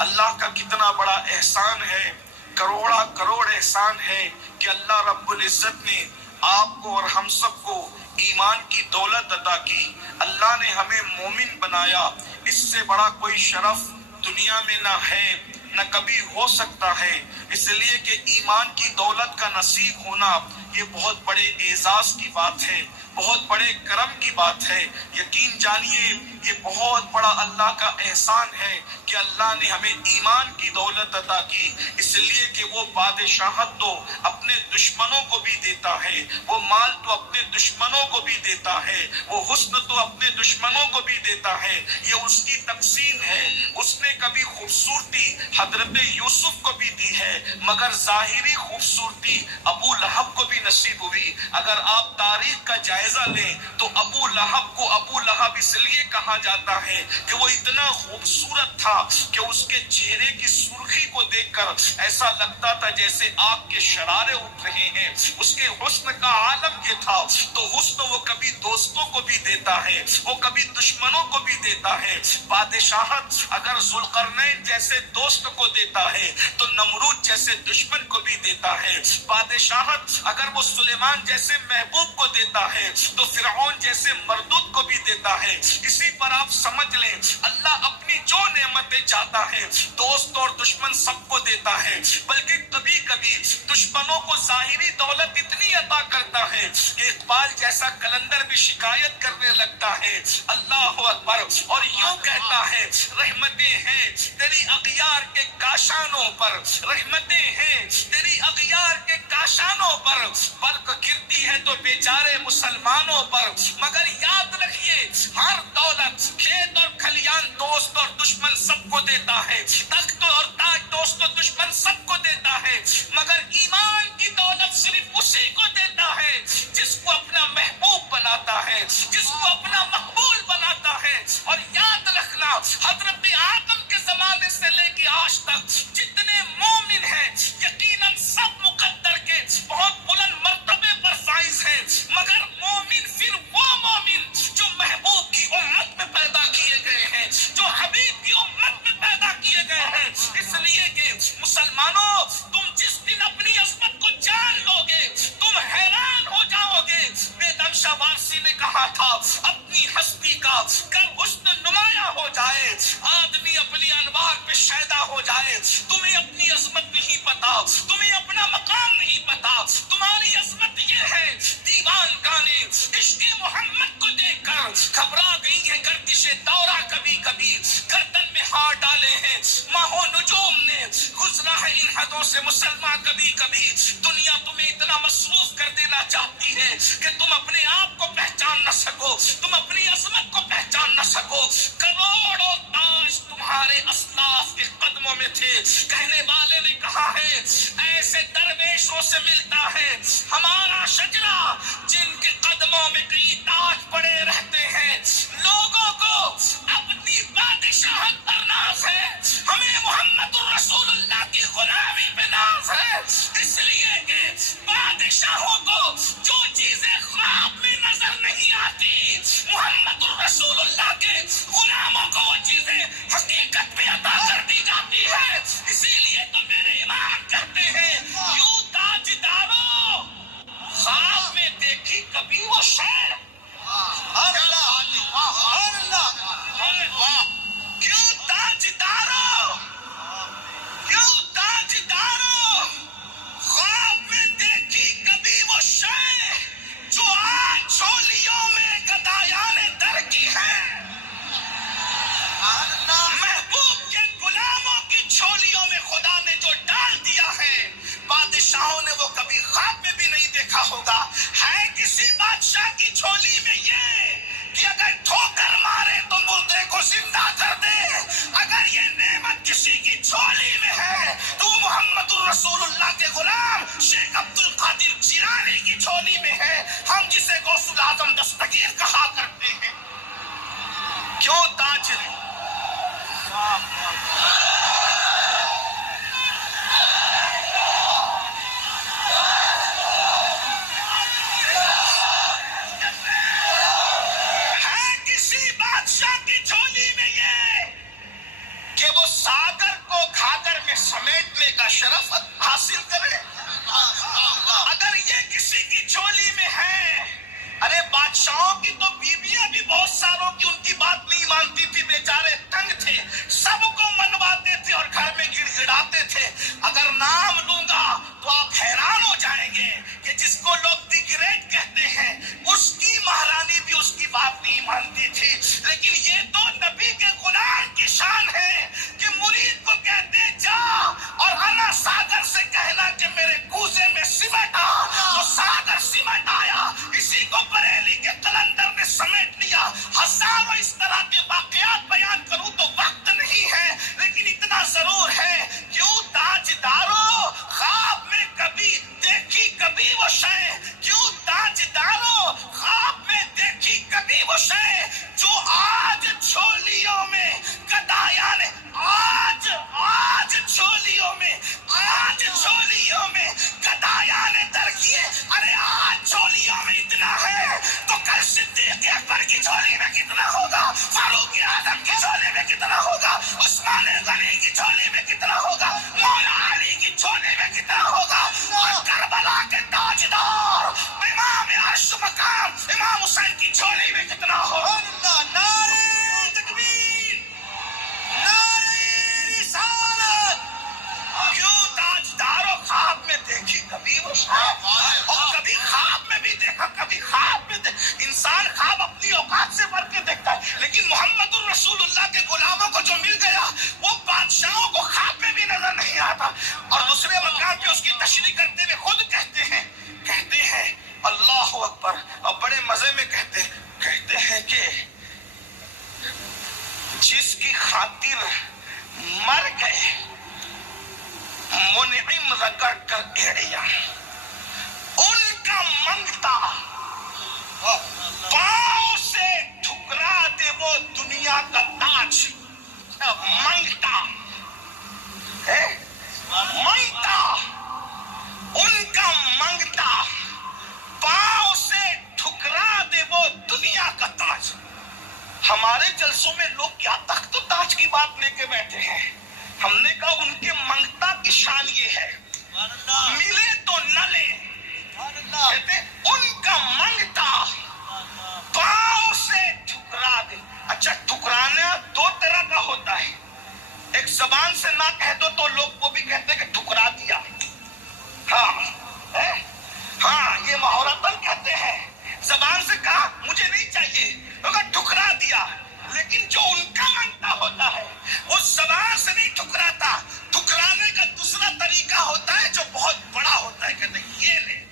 اللہ کا کتنا بڑا احسان ہے، کروڑا کروڑ احسان ہے کہ اللہ رب العزت نے آپ کو اور ہم سب کو ایمان کی دولت عطا کی، اللہ نے ہمیں مومن بنایا۔ اس سے بڑا کوئی شرف دنیا میں نہ ہے نہ کبھی ہو سکتا ہے، اس لیے کہ ایمان کی دولت کا نصیب ہونا یہ بہت بڑے اعزاز کی بات ہے، بہت بڑے کرم کی بات ہے۔ یقین جانیے یہ بہت بڑا اللہ کا احسان ہے کہ اللہ نے ہمیں ایمان کی دولت عطا کی، اس لیے کہ وہ بادشاہت تو اپنے دشمنوں کو بھی دیتا ہے، وہ مال تو اپنے دشمنوں کو بھی دیتا ہے، وہ حسن تو اپنے دشمنوں کو بھی دیتا ہے، یہ اس کی تقسیم ہے۔ اس نے کبھی خوبصورتی حضرت یوسف کو بھی دی ہے، مگر ظاہری خوبصورتی ابو لہب کو بھی نصیب ہوئی۔ اگر آپ تاریخ کا جائزہ لیں تو ابو لہب کو ابو لہب اس لیے کہا جاتا ہے کہ وہ اتنا خوبصورت تھا کہ اس کے چہرے کی سرخی کو دیکھ کر ایسا لگتا تھا جیسے آگ کے شرارے اٹھ رہے ہیں۔ اس کے حسن کا عالم یہ تھا، تو حسن وہ کبھی دوستوں کو بھی دیتا ہے، وہ کبھی دشمنوں کو بھی دیتا ہے۔ بادشاہت اگر ذوالقرنین جیسے دوست کو دیتا ہے تو نمرود جیسے دشمن کو بھی دیتا ہے۔ بادشاہت اگر وہ سلیمان جیسے محبوب کو دیتا ہے تو فرعون جیسے مردود کو بھی دیتا ہے۔ اسی پر آپ سمجھ لیں اللہ اپنی جو نعمتیں چاہتا ہے دوست اور دشمن سب کو دیتا ہے، بلکہ کبھی کبھی دشمنوں کو ظاہری دولت اتنی عطا کرتا ہے کہ اقبال جیسا کلندر بھی شکایت کرنے لگتا ہے۔ اللہ اکبر، اور یوں کہتا ہے رحمتیں ہیں تیری اغیار کے کاشانوں پر، رحمتیں ہیں تیری اغیار کے کاشانوں پر، برق گرتی ہے تو بیچارے مسلمانوں پر، مگر یاد رکھیے ہر دولت کھیت اور کھلیان دوست اور دشمن سب کو دیتا ہے، تخت اور تاج دوست اور دشمن سب کو دیتا ہے، مگر ایمان کی دولت صرف اسی کو دیتا ہے جس کو اپنا محبوب بناتا ہے، جس کو اپنا مقبول بناتا ہے۔ اور یاد رکھنا حضرت آدم کے زمانے سے لے کے آج تک جتنے مومن ہیں یقیناً سب مقدر کے بہت بلند مرتبے پر فائز ہیں، مگر مومن پھر وہ مومن جو محبوب کی امت میں پیدا کیے گئے ہیں، جو حبیب کی امت میں پیدا کیے گئے ہیں۔ اس لیے کہ مسلمانوں تم جس دن اپنی عظمت کو جان لو گے تم حیران ہو جاؤ گے۔ بیدم شاہ وارسی نے کہا تھا اپنی ہستی کا کر حسن نمایاں ہو جائے، آدمی اپنی انوار پہ شیدا ہو جائے۔ تمہیں اپنی عظمت نہیں پتا، تمہیں اپنا مقام نہیں پتا، تمہاری عظمت یہ ہے دیوان گانے عشق محمد کو دیکھ کر گھبرا گئی ہے گردش دورہ، کبھی کبھی گردن میں ہاتھ ڈالے ہیں ماہ و نجوم نے، گزرا ہے ان حدوں سے مسلمان کبھی کبھی۔ دنیا تمہیں اتنا مصروف کر دینا چاہتی ہے کہ تم اپنے آپ کو پہچان نہ سکو، تم اپنی عظمت کو پہچان نہ سکو۔ کروڑوں تاج تمہارے اسلاف کے قدموں میں تھے، کہنے والے نے کہا ہے ایسے درویشوں سے ملتا ہے ہمارا شجرہ جن کے قدموں میں کئی تاج پڑے رہتے ہیں۔ لوگوں کو اپنی بادشاہت پر ناز ہے، ہمیں محمد الرسول اللہ کی غلامی پہ ناز ہے، اس لیے کہ بادشاہوں کو جو چیزیں خواب میں نظر نہیں آتی محمد الرسول اللہ کے غلاموں کو وہ چیزیں حقیقت میں عطا کر دی جاتی ہے۔ اسی لیے تو میرے امام کہتے ہیں یوں تاجدارو خواب میں دیکھی کبھی وہ شے، کیوں تاجدارو، کیوں تاجدارو خواب میں دیکھی کبھی وہ شے جو آج چولیوں میں گدایان در کی ہے۔ محبوب کے غلاموں کی چھولیوں میں خدا نے جو ڈال دیا ہے بادشاہوں نے وہ کبھی خواب میں بھی نہیں دیکھا ہوگا۔ ہے کسی بادشاہ کی چھولی میں یہ کہ اگر ٹھوکر مارے تو مردے کو زندہ کر دے، اگر یہ نعمت کسی کی چھولی میں ہے تو محمد الرسول اللہ کے غلام شیخ عبد القادر جیلانی کی چھولی میں ہے، ہم جسے غوث الاعظم دستگیر کہا کرتے ہیں۔ کیوں تاجر ہے کسی بادشاہ کی جھولی میں یہ کہ وہ ساگر کو کا شرف حاصل کرے. اگر یہ کسی کی جھولی میں ہے، ارے بادشاہوں کی تو بیویاں بھی بہت ساروں کی ان کی بات نہیں مانتی تھی، بیچارے تنگ تھے، سب کو منواتے تھے اور گھر میں گڑ گڑاتے تھے. اگر نام لوں گا تو آپ حیران ہو جائیں گے کہ جس کو لوگ دی گریٹ کہتے ہیں اس کی مہارانی بھی اس کی بات نہیں مانتی تھی. لیکن یہ تو نبی کے غلام کی شان ہے کہ مرید کو کہتے جا اور انا ساگر سے کہنا کہ میرے کوزے میں سمٹ آ، تو ساگر سمٹ آیا. اسی کو بریلی کے قلندر نے سمیٹ لیا. ہزاروں اس طرح کے واقعات بیان کروں تو وقت نہیں ہے، لیکن اتنا ضرور ہے، کیوں تاجدارو خواب میں کبھی دیکھی کبھی وہ شے، کیوں تاجدارو خواب میں دیکھی کبھی وہ شے جو آج جھولیوں میں گدایا نے، آج جھولیوں میں گدایا نے در کیے. ارے آج جھولیوں میں اتنا ہے تو کل صدیق اکبر کی جھولی میں کتنا ہوگا، فاروق اعظم کی جھولی میں کتنا ہوگا، عثمان غنی کی جھولی میں کتنا ہوگا، مولا علی کی جھولی میں کتنا ہوگا، اور کربلا کے تاجدار امام عرش مقام امام حسین کی جھولی میں کتنا ہوگا. نعرہ تکبیر، نعرہ رسالت. کیوں تاجداروں خواب میں دیکھی کبھی وہ شاید، اور کبھی خواب میں بھی دیکھا کبھی خواب میں انسان خواب اپنی اوقات سے بڑھ کے دیکھتا ہے، لیکن محمد الرسول اللہ کے غلاموں کو جو مل گیا وہ بادشاہوں کو خواب میں بھی نظر نہیں آتا. اور دوسرے مقام پہ اس کی تشریح کرتے ہوئے خود کہتے ہیں اللہ اکبر، اور بڑے مزے میں کہتے ہیں کہ جس کی خاطر مر گئے منعم رگڑ کر ایڑیا، ان کا منگتا پاؤں سے ٹھکرا دے وہ دنیا کا تاج. منگتا ان کا منگتا پاؤں سے ٹھکرا دے وہ دنیا کا تاج. ہمارے جلسوں میں لوگ کیا تخت و تاج کی بات لے کے بیٹھے ہیں. ہم نے کہا ان کے منگتا کی شان یہ ہے، ملے تو نہ لے. کہتے ان کا منگتا پاؤں سے ٹھکرا دے. اچھا، ٹھکرانا دو طرح کا ہوتا ہے. ایک زبان سے نہ کہہ دو تو لوگ وہ بھی کہتے ہیں کہ ٹھکرا دیا. ہاں یہ محاورتاً کہتے ہیں. زبان سے کہا مجھے نہیں چاہیے، ٹھکرا دیا. لیکن جو ان کا منگتا ہوتا ہے وہ زبان سے نہیں ٹھکراتا. ٹھکرانے کا دوسرا طریقہ ہوتا ہے جو بہت بڑا ہوتا ہے. کہتے ہیں یہ لے.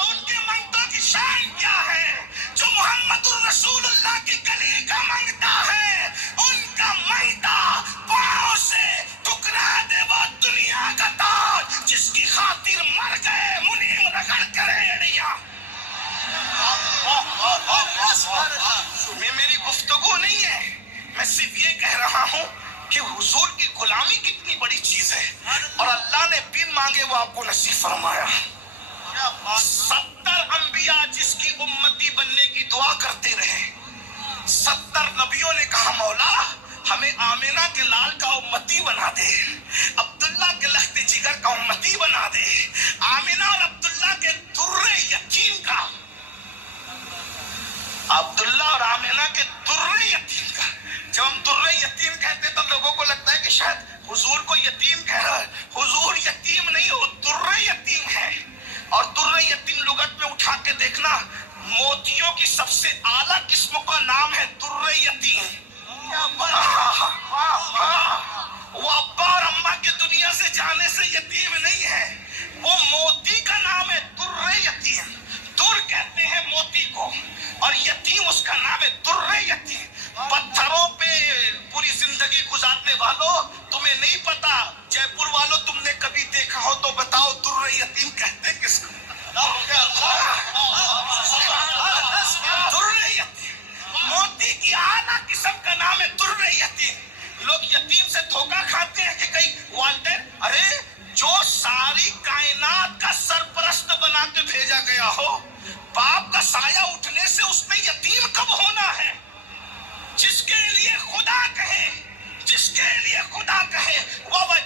ان کے منگتوں کی شان کیا ہے؟ جو محمد الرسول اللہ کی گلی کا منگتا ہے، ان کا منگتا پاؤں سے ٹکرا دے وہ دنیا کا تاج، جس کی خاطر مر گئے منیم رگڑ کر ایڑیا. میری گفتگو نہیں ہے، میں صرف یہ کہہ رہا ہوں کہ حضور کی غلامی کتنی بڑی چیز ہے، اور اللہ نے بن مانگے وہ آپ کو نصیب فرمایا. 70 انبیاء جس کی امتی بننے کی دعا کرتے رہے. 70 نبیوں نے کہا مولا ہمیں آمینہ کے لال کا امتی بنا دے، عبداللہ کے لخت جگر کا امتی بنا دے، آمینہ اور عبداللہ کے در یتیم کا، عبداللہ اور آمینہ کے در یتیم کا. جب ہم در یتیم کہتے تو لوگوں کو لگتا ہے کہ شاید حضور کو یتیم کہہ رہا ہے. حضور یتیم نہیں، وہ در یتیم ہے. اور در یتیم لغت میں اٹھا کے دیکھنا، موتیوں کی سب سے اعلیٰ قسموں کا نام ہے در یتیم. وہ ابا اور اماں کے دنیا سے جانے سے یتیم نہیں ہے، وہ موتی کا نام ہے در یتیم. در کہتے ہیں موتی کو، اور یتیم اس کا نام ہے در یتیم. پتھروں پہ پوری زندگی گزارنے والوں، تمہیں نہیں پتا جے پور والوں تم نے کبھی دیکھا ہو تو بتاؤ در یتیم کہتے کس کو؟ در یتیم موتی کی اعلیٰ قسم کا نام ہے در یتیم. لوگ یتیم سے دھوکہ کھاتے ہیں کہ کئی والدین، ارے جو ساری کائنات کا سرپرست بنا کے بھیجا گیا ہو، باپ کا سایہ اٹھنے سے اس نے یتیم کب ہونا ہے؟ جس کے لیے خدا کہے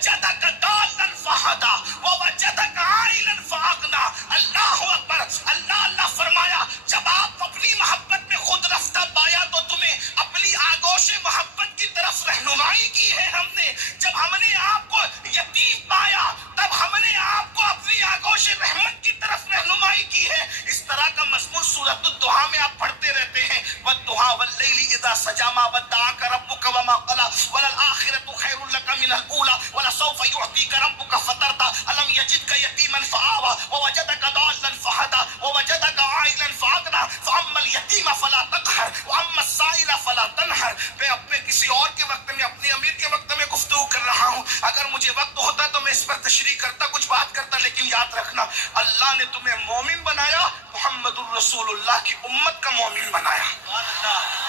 ووجدک ضالا فہدی ووجدک عائلا فاغنی. اللہ اکبر. اللہ فرمایا جب آپ اپنی محبت میں خود رفتہ پایا تو تمہیں اپنی آغوش محبت کی طرف رہنمائی کی ہے ہم نے. جب ہم نے آپ کو یتیم پایا تب ہم نے آپ کو اپنی آغوش رحمت کی طرف رہنمائی کی ہے. اس طرح کا مضمون سورۃ الضحیٰ میں آپ پڑھتے رہتے ہیں. والضحیٰ واللیل اذا سجی ما ودعک ربک وما قلی وللآخرۃ خیر لک من الاولی ولسوف یعطیک ربک فترضی الم یجدک یتیما فآوی ووجدک ضالا فہدی ووجدک عائلا فاغنی فاما الیتیم فلا تقہر واما السائل فلا تنہر. میں اپنے کسی اور کے وقت میں اپنی امیر کے وقت میں گفتگو کر رہا ہوں. اگر مجھے وقت ہوتا تو میں اس پر تشریح کرتا, کچھ بات کرتا, لیکن یاد رکھنا اللہ نے تمہیں مومن بنایا, محمد الرسول اللہ کی امت کا مومن بنایا.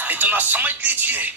اتنا سمجھ لیجئے